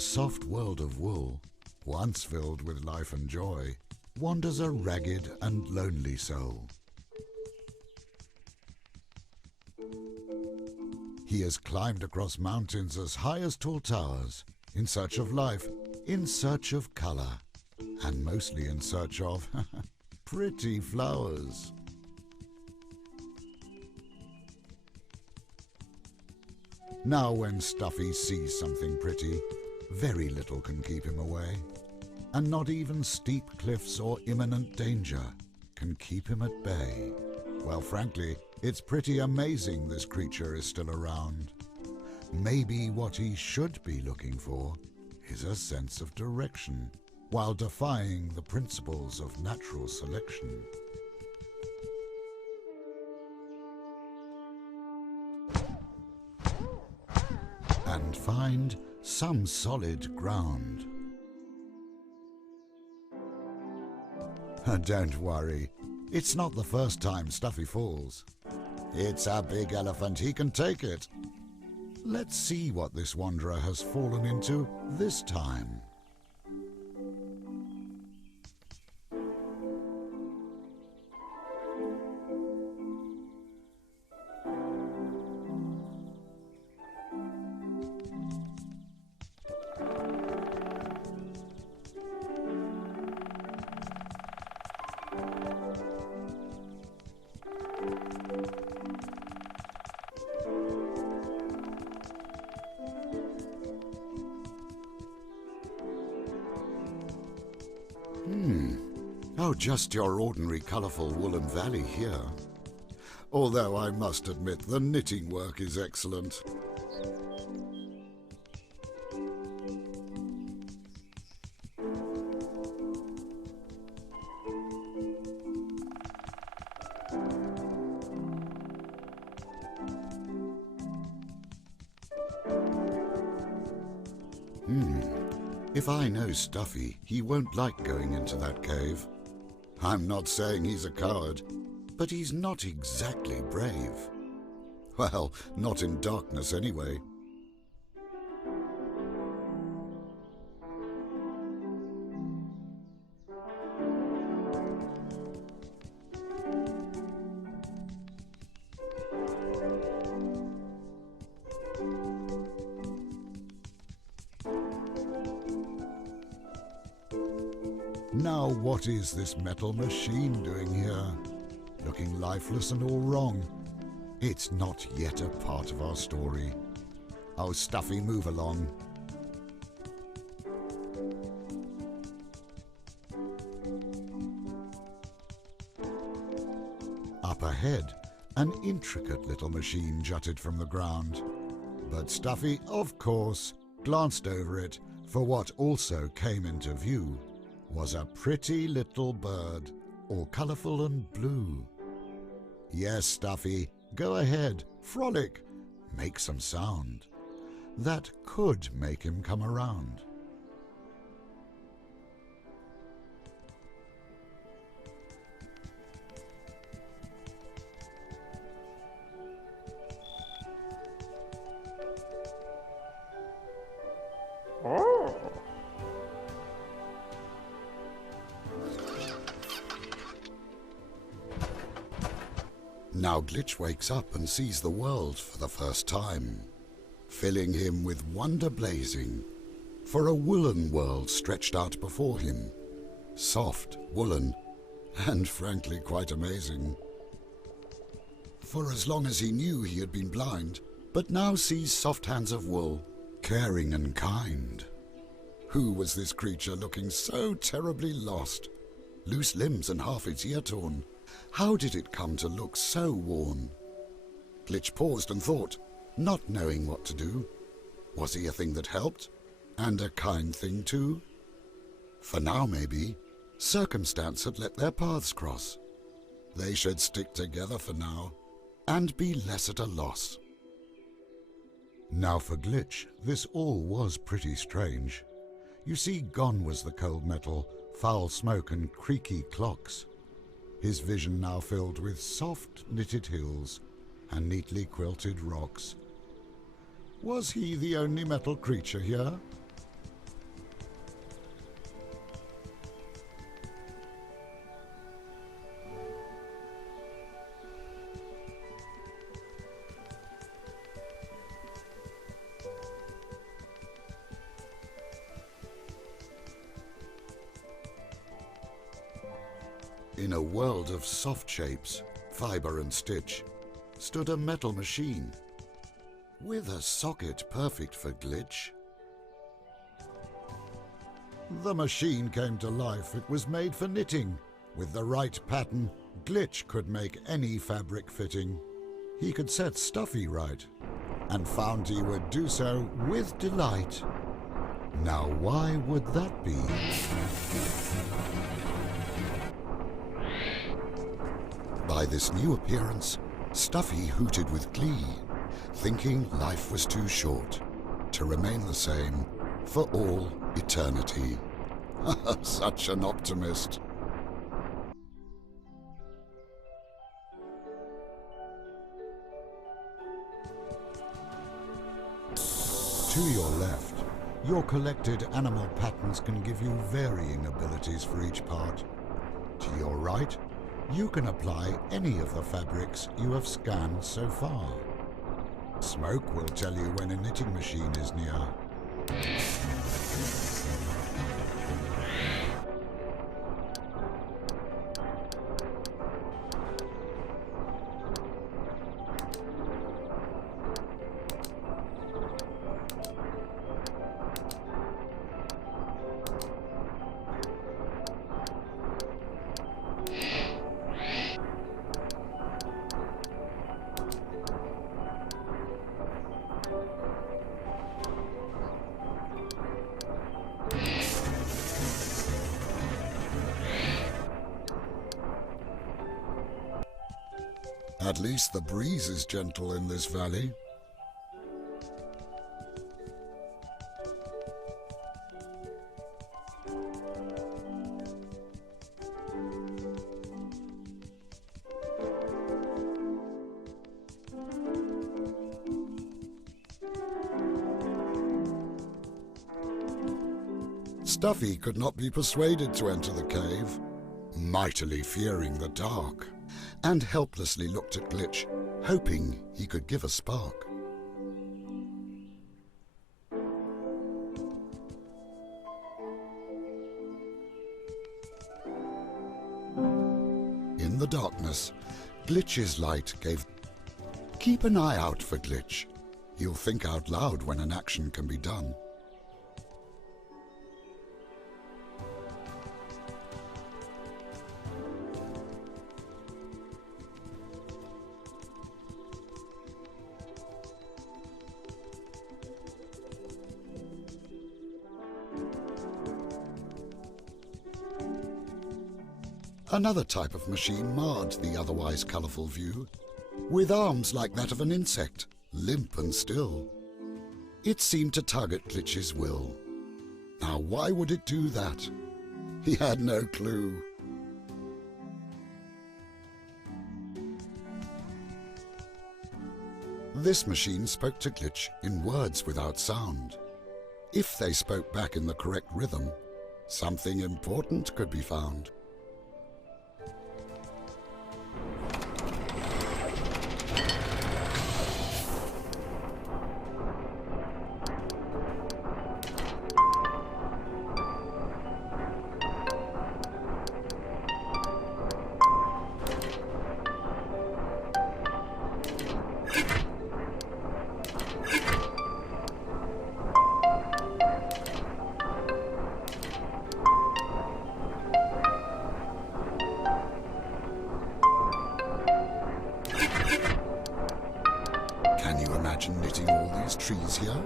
soft world of wool, once filled with life and joy, wanders a ragged and lonely soul. He has climbed across mountains as high as tall towers, in search of life, in search of color, and mostly in search of pretty flowers. Now when Stuffy sees something pretty, very little can keep him away, and not even steep cliffs or imminent danger can keep him at bay. Well, frankly, it's pretty amazing this creature is still around. Maybe what he should be looking for is a sense of direction, while defying the principles of natural selection. And find some solid ground. Don't worry, it's not the first time Stuffy falls. It's a big elephant, he can take it. Let's see what this wanderer has fallen into this time. Oh, just your ordinary colourful woolen valley here. Although I must admit the knitting work is excellent. If I know Stuffy, he won't like going into that cave. I'm not saying he's a coward, but he's not exactly brave. Well, not in darkness anyway. Now what is this metal machine doing here? Looking lifeless and all wrong. It's not yet a part of our story. Oh, Stuffy, move along. Up ahead, an intricate little machine jutted from the ground. But Stuffy, of course, glanced over it, for what also came into view was a pretty little bird, all colourful and blue. Yes, Stuffy, go ahead, frolic, make some sound. That could make him come around. Now Glitch wakes up and sees the world for the first time, filling him with wonder blazing, for a woolen world stretched out before him, soft, woolen, and frankly quite amazing. For as long as he knew he had been blind, but now sees soft hands of wool, caring and kind. Who was this creature looking so terribly lost? Loose limbs and half its ear torn. How did it come to look so worn? Glitch paused and thought, not knowing what to do. Was he a thing that helped? And a kind thing too? For now, maybe. Circumstance had let their paths cross. They should stick together for now, and be less at a loss. Now for Glitch, this all was pretty strange. You see, gone was the cold metal, foul smoke and creaky clocks. His vision now filled with soft knitted hills and neatly quilted rocks. Was he the only metal creature here? In a world of soft shapes, fibre and stitch, stood a metal machine with a socket perfect for glitch. The machine came to life. It was made for knitting. With the right pattern, Glitch could make any fabric fitting. He could set Stuffy right, and found he would do so with delight. Now why would that be? By this new appearance, Stuffy hooted with glee, thinking life was too short to remain the same for all eternity. Such an optimist. To your left, your collected animal patterns can give you varying abilities for each part. To your right, you can apply any of the fabrics you have scanned so far. Smoke will tell you when a knitting machine is near. At least the breeze is gentle in this valley. Stuffy could not be persuaded to enter the cave, mightily fearing the dark, and helplessly looked at Glitch, hoping he could give a spark. In the darkness, Glitch's light gave... Keep an eye out for Glitch. He'll think out loud when an action can be done. Another type of machine marred the otherwise colourful view, with arms like that of an insect, limp and still. It seemed to tug at Glitch's will. Now why would it do that? He had no clue. This machine spoke to Glitch in words without sound. If they spoke back in the correct rhythm, something important could be found. Can you imagine knitting all these trees here?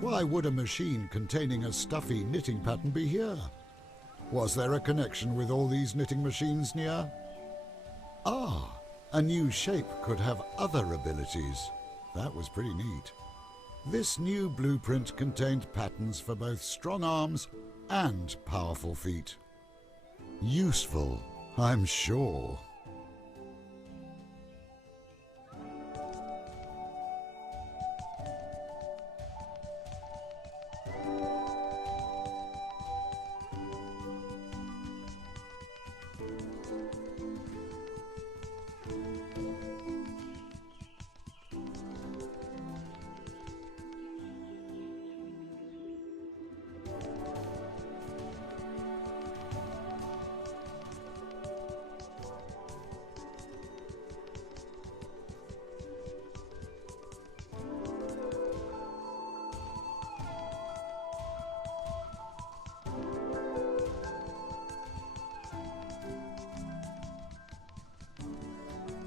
Why would a machine containing a stuffy knitting pattern be here? Was there a connection with all these knitting machines near? Ah, a new shape could have other abilities. That was pretty neat. This new blueprint contained patterns for both strong arms and powerful feet. Useful I'm sure.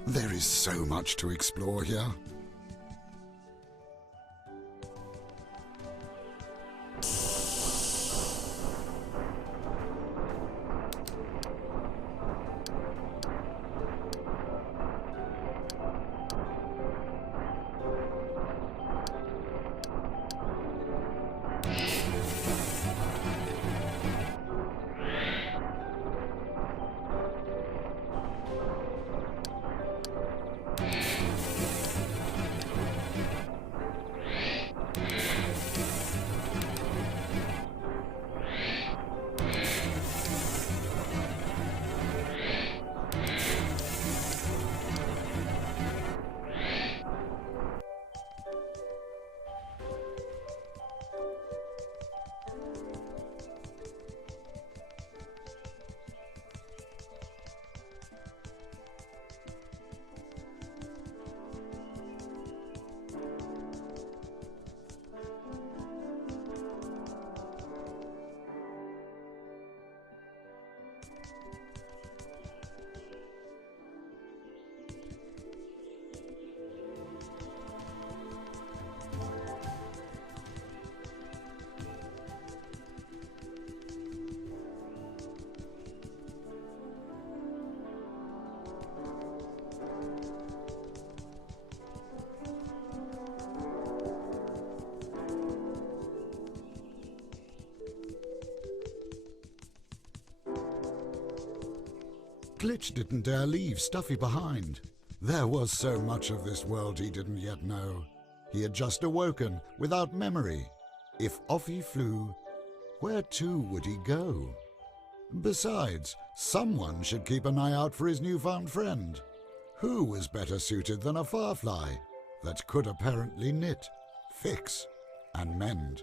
There is so much to explore here. Glitch didn't dare leave Stuffy behind. There was so much of this world he didn't yet know. He had just awoken, without memory. If off he flew, where to would he go? Besides, someone should keep an eye out for his newfound friend. Who was better suited than a firefly that could apparently knit, fix, and mend?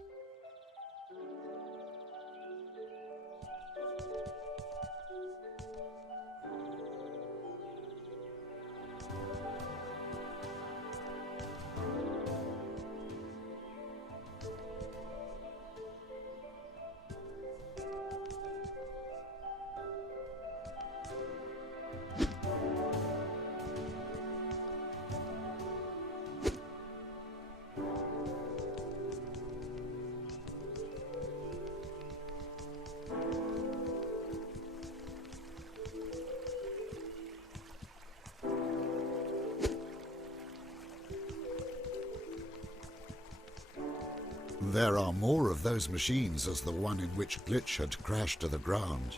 There are more of those machines as the one in which Glitch had crashed to the ground.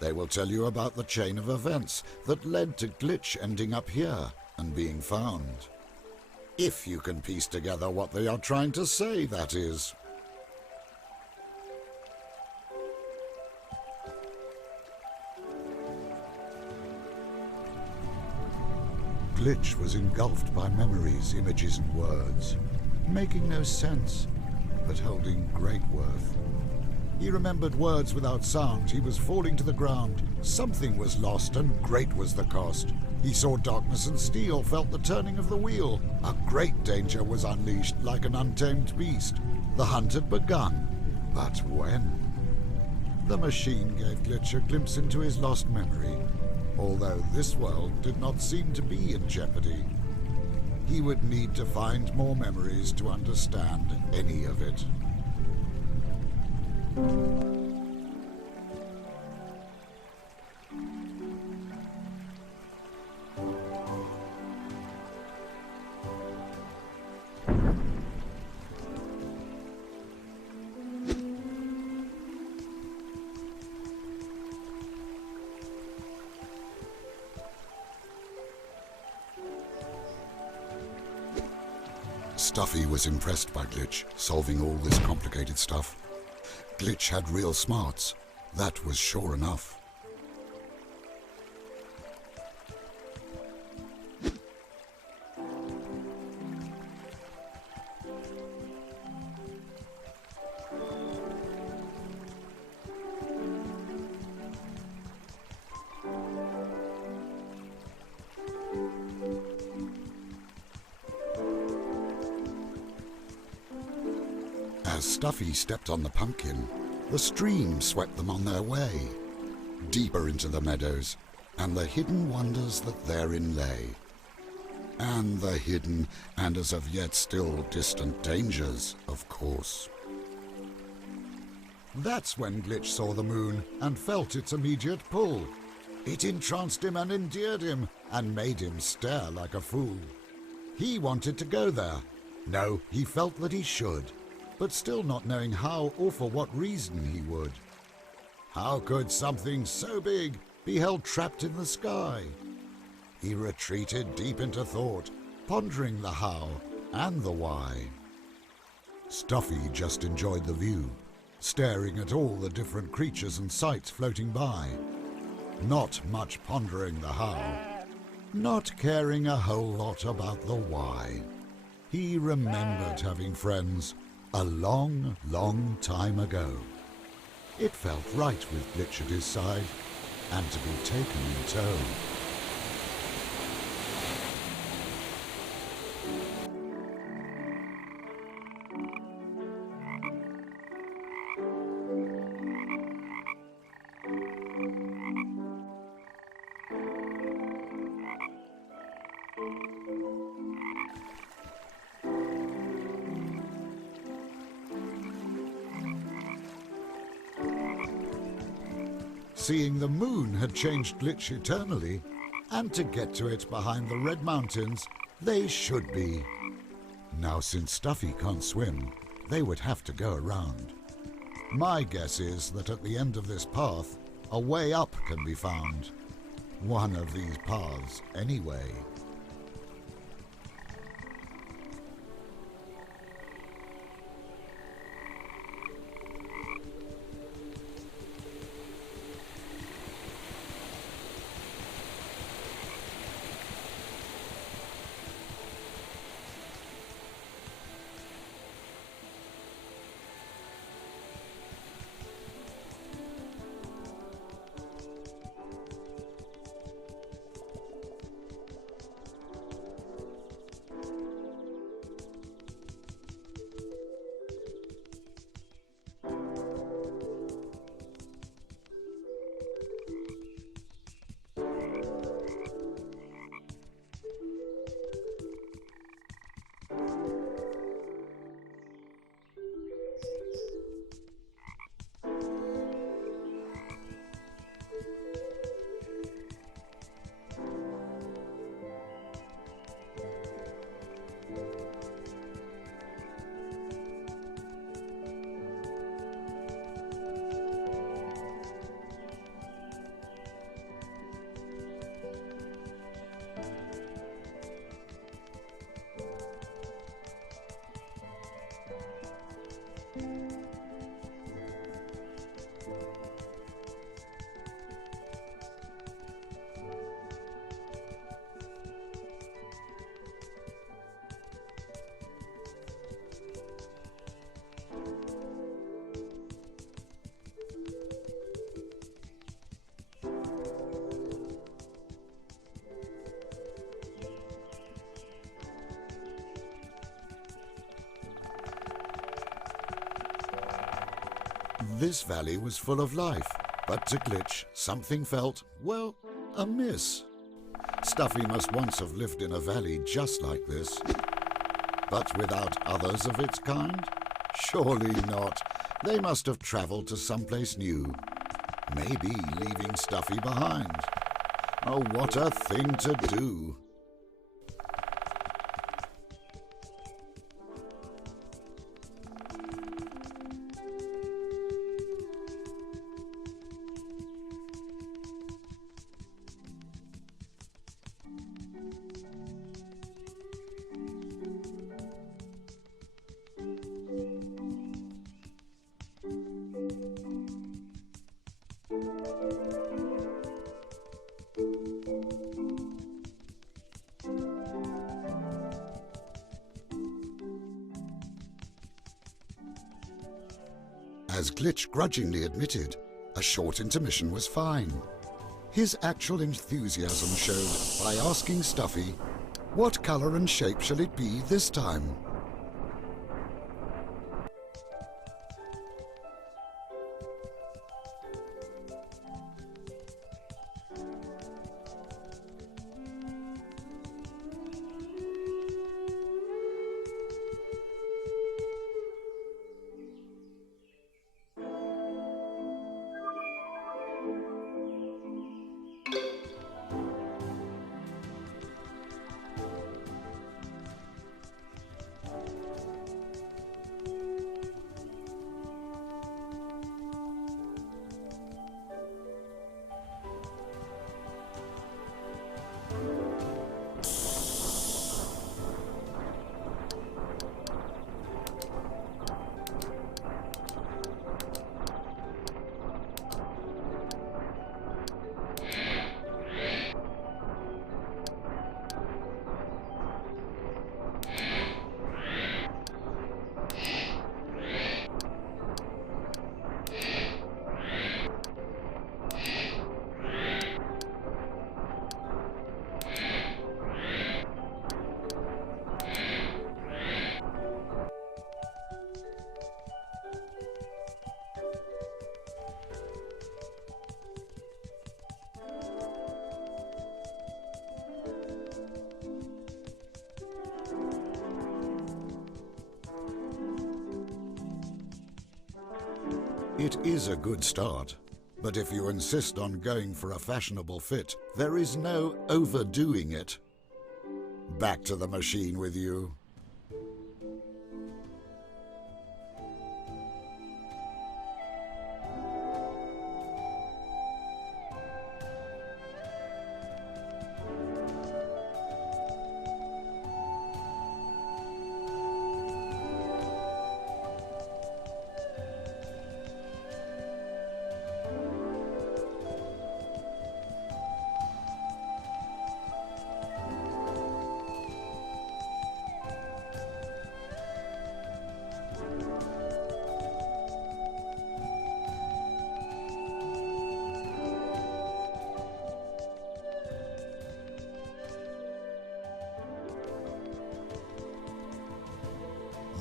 They will tell you about the chain of events that led to Glitch ending up here and being found. If you can piece together what they are trying to say, that is. Glitch was engulfed by memories, images, and words, making no sense, but holding great worth. He remembered words without sound. He was falling to the ground. Something was lost, and great was the cost. He saw darkness and steel, felt the turning of the wheel. A great danger was unleashed like an untamed beast. The hunt had begun, but when? The machine gave Glitch a glimpse into his lost memory, although this world did not seem to be in jeopardy. He would need to find more memories to understand any of it. Stuffy was impressed by Glitch, solving all this complicated stuff. Glitch had real smarts, that was sure enough. As Stuffy stepped on the pumpkin, the stream swept them on their way, deeper into the meadows, and the hidden wonders that therein lay. And the hidden, and as of yet still distant dangers, of course. That's when Glitch saw the moon and felt its immediate pull. It entranced him and endeared him, and made him stare like a fool. He wanted to go there. No, he felt that he should, but still not knowing how or for what reason he would. How could something so big be held trapped in the sky? He retreated deep into thought, pondering the how and the why. Stuffy just enjoyed the view, staring at all the different creatures and sights floating by. Not much pondering the how, not caring a whole lot about the why. He remembered having friends a long, long time ago. It felt right with Glitch at his side, and to be taken in tow. Seeing the moon had changed Glitch eternally, and to get to it behind the Red Mountains, they should be. Now since Stuffy can't swim, they would have to go around. My guess is that at the end of this path, a way up can be found. One of these paths, anyway. This valley was full of life, but to Glitch, something felt, well, amiss. Stuffy must once have lived in a valley just like this. But without others of its kind? Surely not. They must have traveled to someplace new. Maybe leaving Stuffy behind. Oh, what a thing to do. As Glitch grudgingly admitted, a short intermission was fine. His actual enthusiasm showed by asking Stuffy, "What color and shape shall it be this time?" It is a good start, but if you insist on going for a fashionable fit, there is no overdoing it. Back to the machine with you.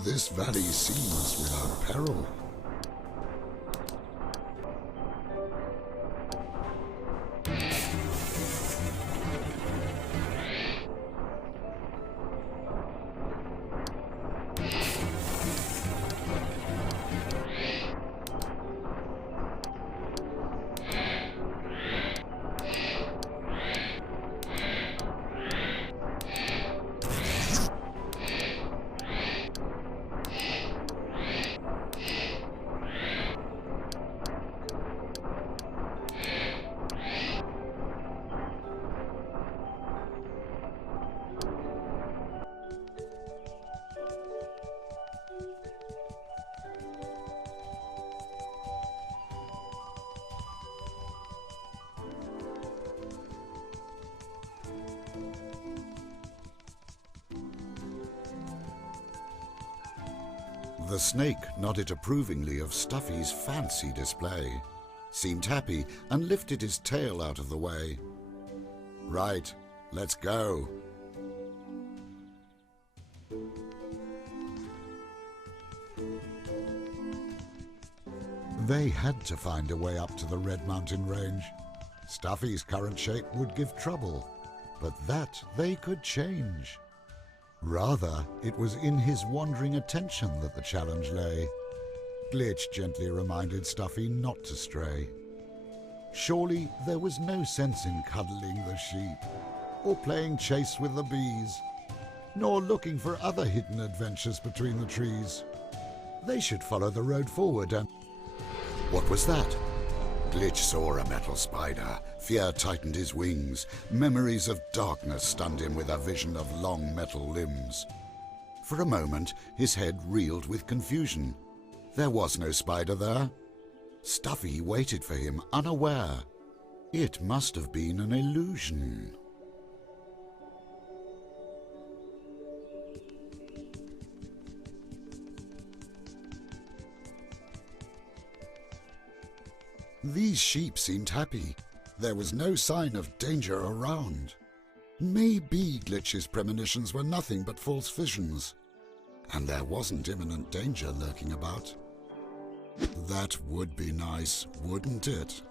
This valley seems without peril. The snake nodded approvingly of Stuffy's fancy display, seemed happy and lifted his tail out of the way. Right, let's go. They had to find a way up to the Red Mountain Range. Stuffy's current shape would give trouble, but that they could change. Rather, it was in his wandering attention that the challenge lay. Glitch gently reminded Stuffy not to stray. Surely there was no sense in cuddling the sheep, or playing chase with the bees, nor looking for other hidden adventures between the trees. They should follow the road forward and... What was that? Glitch saw a metal spider. Fear tightened his wings. Memories of darkness stunned him with a vision of long metal limbs. For a moment, his head reeled with confusion. There was no spider there. Stuffy waited for him, unaware. It must have been an illusion. These sheep seemed happy. There was no sign of danger around. Maybe Glitch's premonitions were nothing but false visions, and there wasn't imminent danger lurking about. That would be nice, wouldn't it?